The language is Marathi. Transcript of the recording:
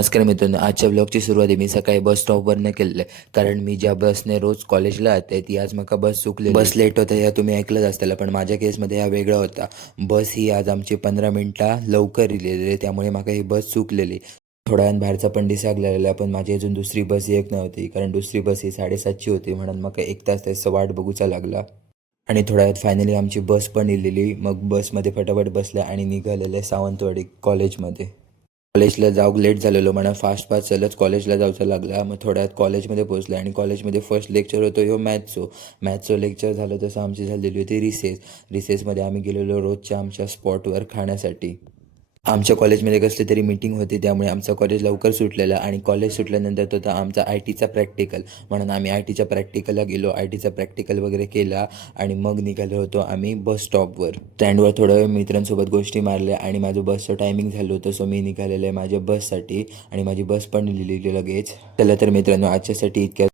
नमस्कार मित्रांनो, आजच्या ब्लॉगची सुरुवात मी सकाळी बस स्टॉपवरनं केलेलं आहे. कारण मी ज्या बसने रोज कॉलेजला जाते ती आज मला बस चुकलेली. बस लेट होतं या तुम्ही ऐकलंच असताल, पण माझ्या केसमध्ये हा वेगळा होता. बस ही आज आमची 15 मिनिटं लवकर इलेली, त्यामुळे मला ही बस चुकलेली. थोड्या वेळानं बाहेरचा पण दिसागलेला, पण माझी अजून दुसरी बस येत नव्हती. कारण दुसरी बस ही 7:30ची होती, म्हणून मग 1 तास त्याचं वाट बघूचा लागला. आणि थोड्या वेळात फायनली आमची बस पण इलेली. मग बसमध्ये फटाफट बसल्या आणि निघालेले सावंतवाडी कॉलेजमध्ये. कॉलेजला जाऊक लेट झालेलो म्हणा फास्ट फास्ट चालत कॉलेजला जाऊचा लागला. मग थोड्यात कॉलेजमध्ये पोहोचलं आणि कॉलेजमध्ये फर्स्ट लेक्चर होतो ह्यो मॅथ्सचो लेक्चर झालं. तसं आमची झालेली होती रिसेसमध्ये आम्ही गेलेलो रोजच्या आमच्या स्पॉटवर खाण्यासाठी. आमच्या कॉलेजमध्ये कसली तरी मीटिंग होती, त्यामुळे आमचं कॉलेज लवकर सुटलेलं आणि कॉलेज सुटल्यानंतर तो तर आमचा आय टीचा प्रॅक्टिकल, म्हणून आम्ही आय टीच्या प्रॅक्टिकलला गेलो. आय टीचा प्रॅक्टिकल वगैरे केला आणि मग निघालो होतो आम्ही बस स्टॉपवर. स्टँडवर थोडा वेळ मित्रांसोबत गोष्टी मारल्या आणि माझं बसचं टायमिंग झालं होतं, सो मी निघालेलं आहे माझ्या बससाठी आणि माझी बस पण लिहिली लगेच. चला तर मित्रांनो, आजच्यासाठी इतक्या